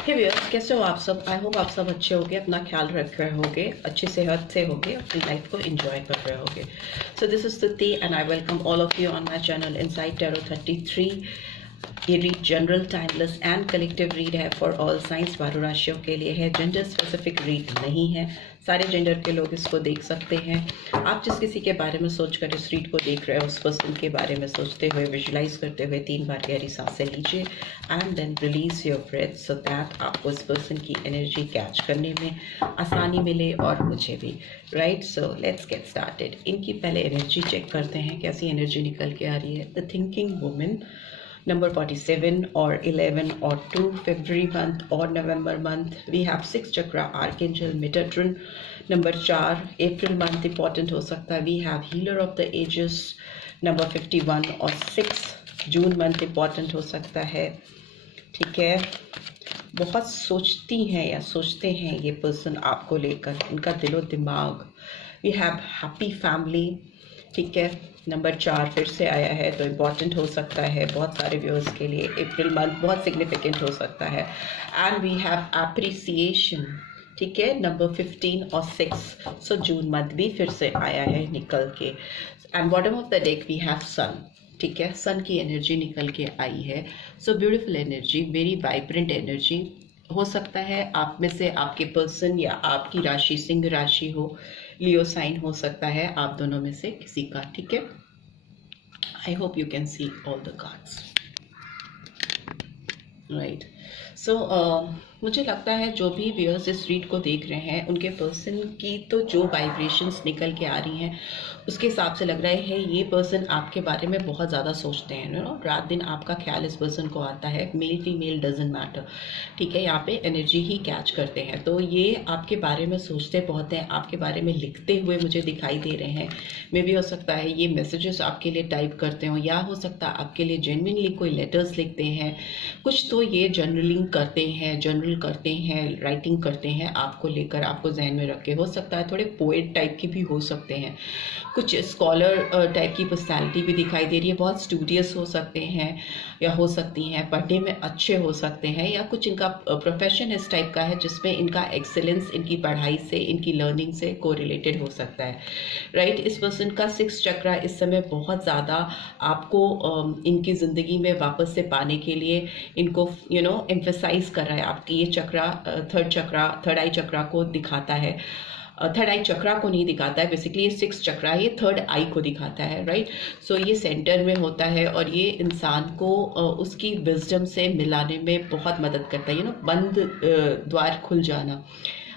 हे viewers, कैसे हो आप सब? आई होप आप सब अच्छे होगे, अपना ख्याल रख रहे होगे, अच्छी सेहत से होगे, अपनी लाइफ को एंजॉय कर रहे होगे। सो दिस इज स्तुति and I welcome all of you on my channel inside tarot 33। ये read general, timeless and collective read है फॉर ऑल साइंस, 12 राशियों के लिए है। जेंडर स्पेसिफिक रीड नहीं है, सारे जेंडर के लोग इसको देख सकते हैं। आप जिस किसी के बारे में सोचकर इस रीड को देख रहे हो, उस पर्सन के बारे में सोचते हुए, विजुलाइज करते हुए 3 बार गहरी सांसें लीजिए and then release your breath so that आपको इस पर्सन की एनर्जी कैच करने में आसानी मिले और मुझे भी। Right, so let's get started. इनकी पहले एनर्जी चेक करते हैं, कैसी एनर्जी निकल के आ रही है। The thinking women, number 47 or 11 or 2, February month or November month. We have 6 chakra archangel Metatron. number 4 April month important हो सकता है। We have healer of the ages number 51 और 6 जून month important हो सकता है। ठीक है, बहुत सोचती हैं या सोचते हैं ये पर्सन आपको लेकर, इनका दिलो दिमाग। We have happy family। ठीक है, नंबर 4 फिर से आया है तो इम्पॉर्टेंट हो सकता है बहुत सारे व्यूअर्स के लिए। अप्रैल मंथ बहुत सिग्निफिकेंट हो सकता है। And we have appreciation. ठीक है, नंबर 15 और 6 सो जून मंथ भी फिर से आया है निकल के। And bottom of the deck we have sun. ठीक है, सन की एनर्जी निकल के आई है। So beautiful energy, very vibrant energy. हो सकता है आप में से आपके पर्सन या आपकी राशि सिंह राशि हो, लियो साइन हो सकता है, आप दोनों में से किसी का। ठीक है, I hope you can see all the cards. Right, so मुझे लगता है जो भी व्यूअर्स इस रीड को देख रहे हैं, उनके पर्सन की तो जो वाइब्रेशंस निकल के आ रही हैं उसके हिसाब से लग रहा है ये पर्सन आपके बारे में बहुत ज़्यादा सोचते हैं। नो, रात दिन आपका ख्याल इस पर्सन को आता है। Male female doesn't matter. ठीक है, यहाँ पे एनर्जी ही कैच करते हैं, तो ये आपके बारे में सोचते बहुत हैं, आपके बारे में लिखते हुए मुझे दिखाई दे रहे हैं। मे भी हो सकता है ये मैसेजेस आपके लिए टाइप करते हो, या हो सकता है आपके लिए जेन्युइनली कोई लेटर्स लिखते हैं। कुछ तो ये जर्नलिंग करते हैं, जर्नल करते हैं, राइटिंग करते हैं आपको लेकर, आपको जहन में रख के। हो सकता है थोड़े पोएट टाइप के भी हो सकते हैं, कुछ स्कॉलर टाइप की पर्सनालिटी भी दिखाई दे रही है। बहुत स्टूडियस हो सकते हैं या हो सकती हैं, पढ़ने में अच्छे हो सकते हैं, या कुछ इनका प्रोफेशन इस टाइप का है जिसमें इनका एक्सेलेंस इनकी पढ़ाई से, इनकी लर्निंग से कोरिलेटेड हो सकता है। राइट, इस पर्सन का 6 चक्रा इस समय बहुत ज़्यादा आपको इनकी ज़िंदगी में वापस से पाने के लिए इनको एम्फेसाइज कर रहा है। आपकी ये चक्रा थर्ड आई चक्रा को दिखाता है। थर्ड आई चक्रा को नहीं दिखाता है, बेसिकली ये 6 चक्रा है, ये थर्ड आई को दिखाता है। राइट, सो ये सेंटर में होता है और ये इंसान को उसकी विजडम से मिलाने में बहुत मदद करता है। बंद द्वार खुल जाना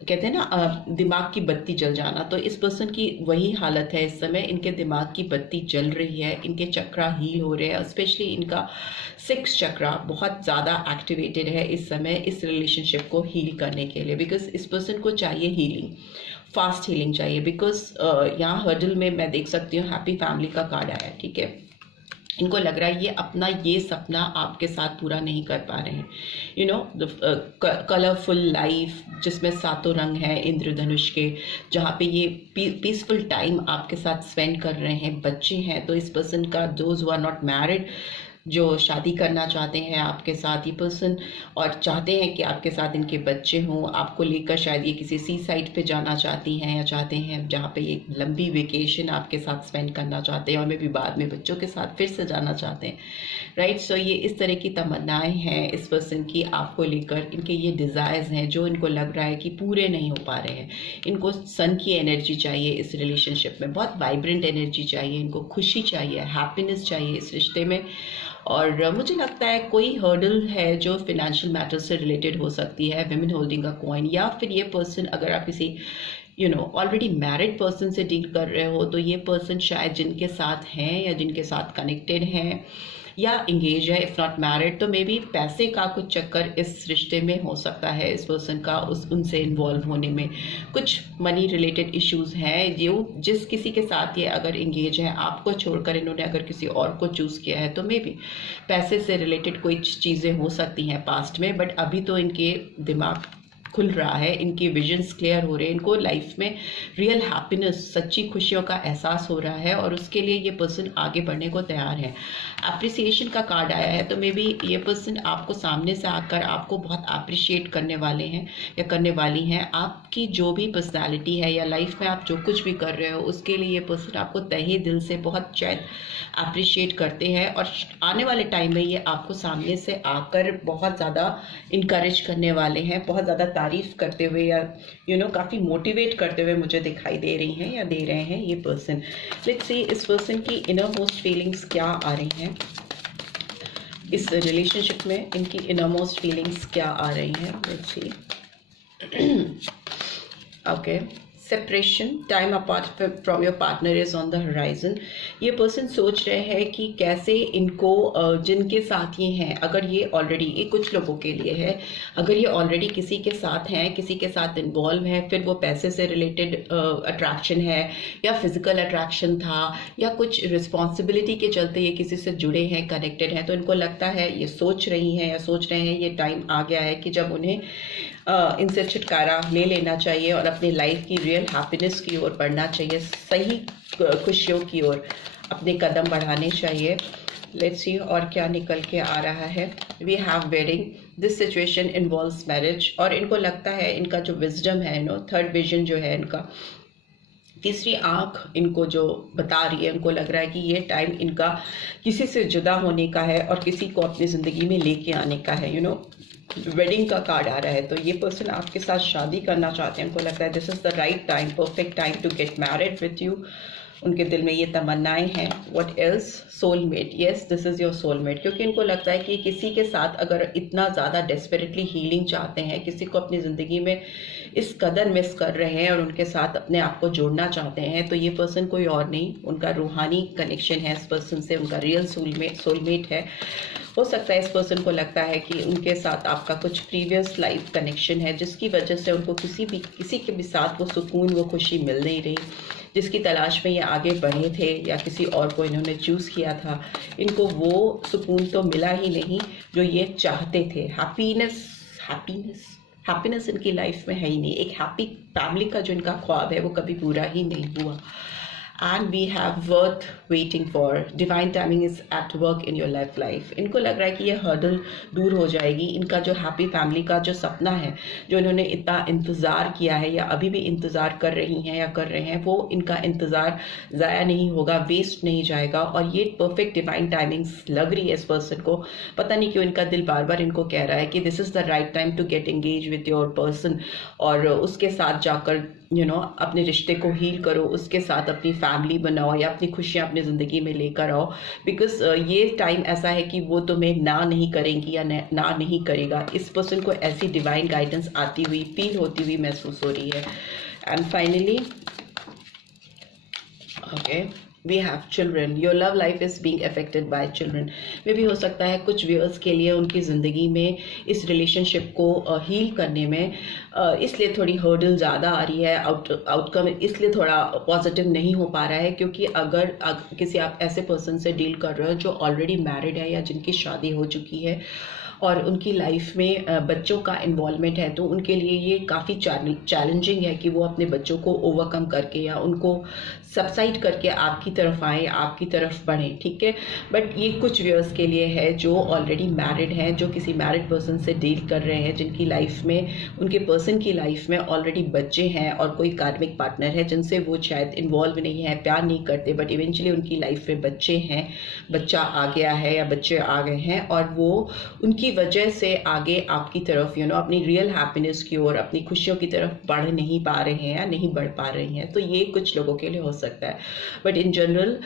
कहते हैं ना, दिमाग की बत्ती जल जाना। तो इस पर्सन की वही हालत है इस समय, इनके दिमाग की बत्ती जल रही है, इनके चक्रा हील हो रहे हैं। स्पेशली इनका 6 चक्रा बहुत ज़्यादा एक्टिवेटेड है इस समय इस रिलेशनशिप को हील करने के लिए, बिकॉज इस पर्सन को चाहिए हीलिंग, फास्ट हीलिंग चाहिए। बिकॉज यहाँ हर्डल में मैं देख सकती हूँ हैप्पी फैमिली का कार्ड आया है। ठीक है, इनको लग रहा है ये अपना ये सपना आपके साथ पूरा नहीं कर पा रहे हैं। कलरफुल लाइफ जिसमें 7 रंग हैं इंद्रधनुष के, जहाँ पे ये पीसफुल टाइम आपके साथ स्पेंड कर रहे हैं, बच्चे हैं। तो इस पर्सन का those who are not married, जो शादी करना चाहते हैं आपके साथ ये पर्सन और चाहते हैं कि आपके साथ इनके बच्चे हों, आपको लेकर शायद ये किसी सी साइड पे जाना चाहती हैं या चाहते हैं जहाँ पे एक लंबी वेकेशन आपके साथ स्पेंड करना चाहते हैं, और मे भी बाद में बच्चों के साथ फिर से जाना चाहते हैं। राइट, सो ये इस तरह की तमन्नाएं हैं इस पर्सन की आपको लेकर, इनके ये डिज़ायर्स हैं जो इनको लग रहा है कि पूरे नहीं हो पा रहे हैं। इनको सन की एनर्जी चाहिए इस रिलेशनशिप में, बहुत वाइब्रेंट एनर्जी चाहिए, इनको खुशी चाहिए, हैप्पीनेस चाहिए इस रिश्ते में। और मुझे लगता है कोई हर्डल है जो फिनेंशियल मैटर से रिलेटेड हो सकती है, विमेन होल्डिंग अ कॉइन, या फिर ये पर्सन अगर आप किसी ऑलरेडी मैरिड पर्सन से डील कर रहे हो, तो ये पर्सन शायद जिनके साथ हैं या जिनके साथ कनेक्टेड हैं या इंगेज है, इफ नॉट मैरिड, तो मे बी पैसे का कुछ चक्कर इस रिश्ते में हो सकता है इस पर्सन का, उनसे इन्वॉल्व होने में कुछ मनी रिलेटेड इश्यूज हैं। जो जिस किसी के साथ ये अगर इंगेज है, आपको छोड़कर इन्होंने अगर किसी और को चूज किया है, तो मे बी पैसे से रिलेटेड कोई चीज़ें हो सकती हैं पास्ट में, बट अभी तो इनके दिमाग खुल रहा है, इनकी विजन्स क्लियर हो रहे हैं, इनको लाइफ में रियल हैप्पीनेस, सच्ची खुशियों का एहसास हो रहा है और उसके लिए ये पर्सन आगे बढ़ने को तैयार है। अप्रिसिएशन का कार्ड आया है, तो मे बी ये पर्सन आपको सामने से आकर आपको बहुत अप्रिशिएट करने वाले हैं या करने वाली हैं। आपकी जो भी पर्सनैलिटी है या लाइफ में आप जो कुछ भी कर रहे हो उसके लिए ये पर्सन आपको तहे दिल से बहुत शायद अप्रिशिएट करते हैं और आने वाले टाइम में ये आपको सामने से आकर बहुत ज़्यादा इनकरेज करने वाले हैं, बहुत ज़्यादा तारीफ करते हुए या काफ़ी मोटिवेट करते हुए मुझे दिखाई दे रही हैं या दे रहे हैं ये पर्सन। लेट्स सी इस पर्सन की इनर मोस्ट फीलिंग्स क्या आ रही हैं, इस रिलेशनशिप में इनकी इनर मोस्ट फीलिंग्स क्या आ रही हैं। Let's see. Okay, separation, time apart from your partner is on the horizon. ये पर्सन सोच रहे हैं कि कैसे इनको जिनके साथ ये हैं, अगर ये ऑलरेडी, ये कुछ लोगों के लिए है, अगर ये ऑलरेडी किसी के साथ हैं, किसी के साथ इन्वॉल्व है, फिर वो पैसे से रिलेटेड अट्रैक्शन है या फिजिकल अट्रैक्शन था या कुछ रिस्पॉन्सिबिलिटी के चलते ये किसी से जुड़े हैं, कनेक्टेड हैं, तो इनको लगता है, ये सोच रही हैं या सोच रहे हैं, ये टाइम आ गया है कि जब उन्हें इनसे छुटकारा ले लेना चाहिए और अपनी लाइफ की रियल हैप्पीनेस की ओर बढ़ना चाहिए, सही खुशियों की ओर अपने कदम बढ़ाने चाहिए। लेट्स सी और क्या निकल के आ रहा है। We have wedding, this situation involves marriage, और इनको लगता है, इनका जो विजडम है, थर्ड विजन जो है इनका, तीसरी आंख इनको जो बता रही है, उनको लग रहा है कि ये टाइम इनका किसी से जुदा होने का है और किसी को अपनी ज़िंदगी में लेके आने का है। वेडिंग का कार्ड आ रहा है, तो ये पर्सन आपके साथ शादी करना चाहते हैं। उनको लगता है this is the right time, perfect time to get married with you. उनके दिल में ये तमन्नाएं हैं। What else? Soulmate, yes this is your soulmate, क्योंकि इनको लगता है कि किसी के साथ अगर इतना ज़्यादा डेस्परेटली हीलिंग चाहते हैं, किसी को अपनी ज़िंदगी में इस कदर मिस कर रहे हैं और उनके साथ अपने आप को जोड़ना चाहते हैं, तो ये पर्सन कोई और नहीं, उनका रूहानी कनेक्शन है इस पर्सन से, उनका रियल सोलमेट है। हो सकता है इस पर्सन को लगता है कि उनके साथ आपका कुछ प्रीवियस लाइफ कनेक्शन है, जिसकी वजह से उनको किसी के भी साथ वो सुकून, वो खुशी मिल नहीं रही, जिसकी तलाश में ये आगे बढ़े थे या किसी और को इन्होंने चूज़ किया था। इनको वो सुकून तो मिला ही नहीं जो ये चाहते थे। हैप्पीनेस इनकी लाइफ में है ही नहीं। एक हैप्पी फैमिली का जो इनका ख्वाब है वो कभी पूरा ही नहीं हुआ। And we have worth waiting for, divine timing is at work in your life. इनको लग रहा है कि ये हर्डल दूर हो जाएगी। इनका जो हैप्पी फैमिली का जो सपना है, जो इन्होंने इतना इंतज़ार किया है या अभी भी इंतज़ार कर रही हैं या कर रहे हैं, वो इनका इंतज़ार ज़ाया नहीं होगा, वेस्ट नहीं जाएगा। और ये परफेक्ट डिवाइन टाइमिंग्स लग रही है इस पर्सन को। पता नहीं क्यों इनका दिल बार बार इनको कह रहा है कि this is the right time to get engage with your person, और उसके साथ जाकर अपने रिश्ते को हील करो, उसके साथ अपनी फैमिली बनाओ या अपनी खुशियाँ अपनी ज़िंदगी में लेकर आओ। बिकॉज ये टाइम ऐसा है कि वो तुम्हें ना नहीं करेंगी या ना नहीं करेगा। इस पर्सन को ऐसी डिवाइन गाइडेंस आती हुई, फील होती हुई महसूस हो रही है। And finally okay, we have children, your love life is being affected by children. में भी हो सकता है कुछ व्यूअर्स के लिए उनकी ज़िंदगी में इस रिलेशनशिप को हील करने में इसलिए थोड़ी हर्डल ज़्यादा आ रही है, आउटकम इसलिए थोड़ा पॉजिटिव नहीं हो पा रहा है, क्योंकि अगर किसी आप ऐसे पर्सन से डील कर रहे हो जो ऑलरेडी मैरिड है या जिनकी शादी हो चुकी है और उनकी लाइफ में बच्चों का इन्वॉल्वमेंट है, तो उनके लिए ये काफ़ी चैलेंजिंग है कि वो अपने बच्चों को ओवरकम करके या उनको सबसाइड करके आपकी तरफ आए, आपकी तरफ बढ़ें। ठीक है, बट ये कुछ व्यूअर्स के लिए है जो ऑलरेडी मैरिड हैं, जो किसी मैरिड पर्सन से डील कर रहे हैं, जिनकी लाइफ में, उनके पर्सन की लाइफ में ऑलरेडी बच्चे हैं और कोई कार्मिक पार्टनर है जिनसे वो शायद इन्वॉल्व नहीं है, प्यार नहीं करते, बट इवेंचुअली उनकी लाइफ में बच्चे हैं, बच्चा आ गया है या बच्चे आ गए हैं और वो उनकी वजह से आगे आपकी तरफ अपनी रियल हैप्पीनेस की ओर, अपनी खुशियों की तरफ बढ़ नहीं पा रहे हैं या नहीं बढ़ पा रही हैं। तो ये कुछ लोगों के लिए हो सकता है, बट इन जनरल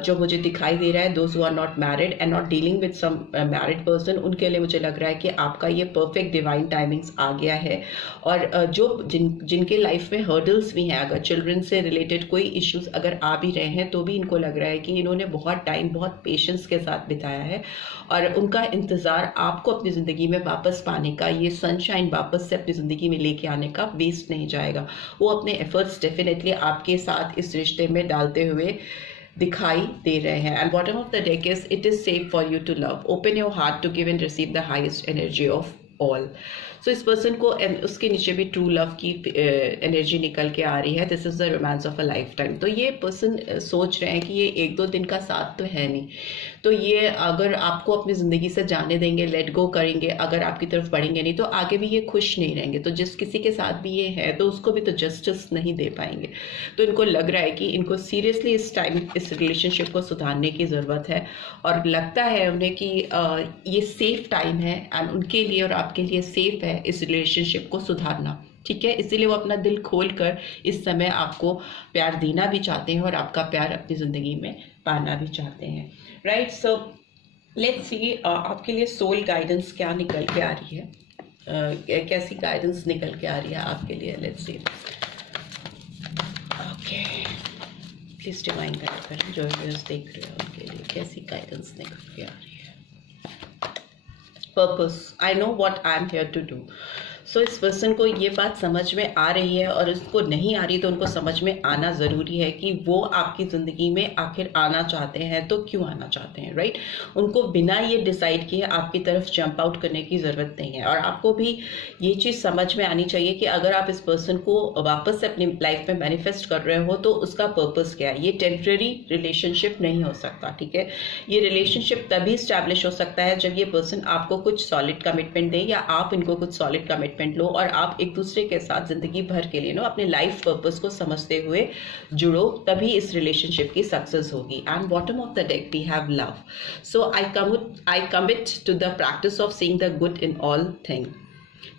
जो मुझे दिखाई दे रहा है, those who are not married and not dealing with some married person, उनके लिए मुझे लग रहा है कि आपका ये परफेक्ट डिवाइन टाइमिंग्स आ गया है। और जो जिनके लाइफ में हर्डल्स भी हैं, अगर चिल्ड्रन से रिलेटेड कोई इश्यूज अगर आ भी रहे हैं, तो भी इनको लग रहा है कि इन्होंने बहुत टाइम, बहुत पेशेंस के साथ बिताया है और उनका इंतज़ार आपको अपनी ज़िंदगी में वापस पाने का, ये सनशाइन वापस से अपनी ज़िंदगी में लेके आने का वेस्ट नहीं जाएगा। वो अपने एफर्ट्स डेफिनेटली आपके साथ इस रिश्ते में डालते हुए दिखाई दे रहे हैं। And bottom of the deck is, it is safe for you to love, open your heart to give and receive the highest energy of all. So इस पर्सन को उसके नीचे भी ट्रू लव की एनर्जी निकल के आ रही है। This is the romance of a life time. तो ये पर्सन सोच रहे हैं कि ये 1-2 दिन का साथ तो है नहीं, तो ये अगर आपको अपनी ज़िंदगी से जाने देंगे, लेट गो करेंगे, अगर आपकी तरफ बढ़ेंगे नहीं, तो आगे भी ये खुश नहीं रहेंगे। तो जिस किसी के साथ भी ये है तो उसको भी तो जस्टिस नहीं दे पाएंगे। तो इनको लग रहा है कि इनको सीरियसली इस टाइम इस रिलेशनशिप को सुधारने की ज़रूरत है, और लगता है उन्हें कि ये सेफ टाइम है एंड उनके लिए और आपके लिए सेफ है इस रिलेशनशिप को सुधारना। ठीक है, इसीलिए वो अपना दिल खोल कर इस समय आपको प्यार देना भी चाहते हैं और आपका प्यार अपनी ज़िंदगी में पाना भी चाहते हैं। राइट, सो लेट्स सी आपके लिए सोल गाइडेंस क्या निकल के आ रही है, कैसी गाइडेंस निकल के आ रही है आपके लिए। Let's see. Okay, please divine guide करें जो व्यूअर्स देख रहे हो उनके लिए कैसी गाइडेंस निकल के आ रही है। Purpose, I know what I am here to do. So इस पर्सन को ये बात समझ में आ रही है, और उसको नहीं आ रही तो उनको समझ में आना ज़रूरी है कि वो आपकी ज़िंदगी में आखिर आना चाहते हैं तो क्यों आना चाहते हैं। राइट, उनको बिना ये डिसाइड किए आपकी तरफ जंप आउट करने की ज़रूरत नहीं है। और आपको भी ये चीज़ समझ में आनी चाहिए कि अगर आप इस पर्सन को वापस से अपनी लाइफ में मैनिफेस्ट कर रहे हो तो उसका पर्पस क्या है। ये टेम्प्रेरी रिलेशनशिप नहीं हो सकता। ठीक है, ये रिलेशनशिप तभी स्टैब्लिश हो सकता है जब ये पर्सन आपको कुछ सॉलिड कमिटमेंट दे, या आप इनको कुछ सॉलिड कमिटमेंट लो, और आप एक दूसरे के साथ जिंदगी भर के लिए अपने लाइफ पर्पस को समझते हुए जुड़ो, तभी इस रिलेशनशिप की सक्सेस होगी। And bottom of the deck we have love. So I commit to the practice of seeing the good in all thing.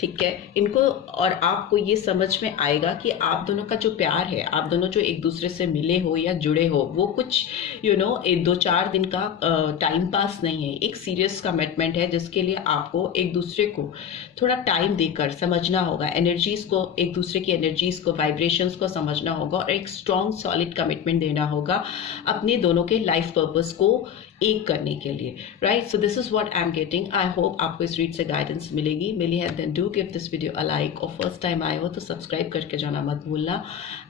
ठीक है, इनको और आपको ये समझ में आएगा कि आप दोनों का जो प्यार है, आप दोनों जो एक दूसरे से मिले हो या जुड़े हो, वो कुछ 2-4 दिन का टाइम पास नहीं है, एक सीरियस कमिटमेंट है जिसके लिए आपको एक दूसरे को थोड़ा टाइम देकर समझना होगा, एनर्जीज को, एक दूसरे की एनर्जीज को, वाइब्रेशंस को समझना होगा, और एक स्ट्रॉन्ग सॉलिड कमिटमेंट देना होगा अपने दोनों के लाइफ पर्पस को एक करने के लिए। Right, so this is what I am getting. I hope आपको इस रीड से गाइडेंस मिलेगी। मिली है then do give this video a like, और फर्स्ट टाइम आए हो तो सब्सक्राइब करके जाना मत भूलना,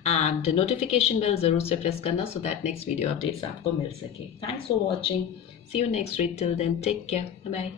एंड नोटिफिकेशन बेल जरूर से प्रेस करना so that next video updates आपको मिल सके। Thanks for watching, see you next read, till then take care, bye bye.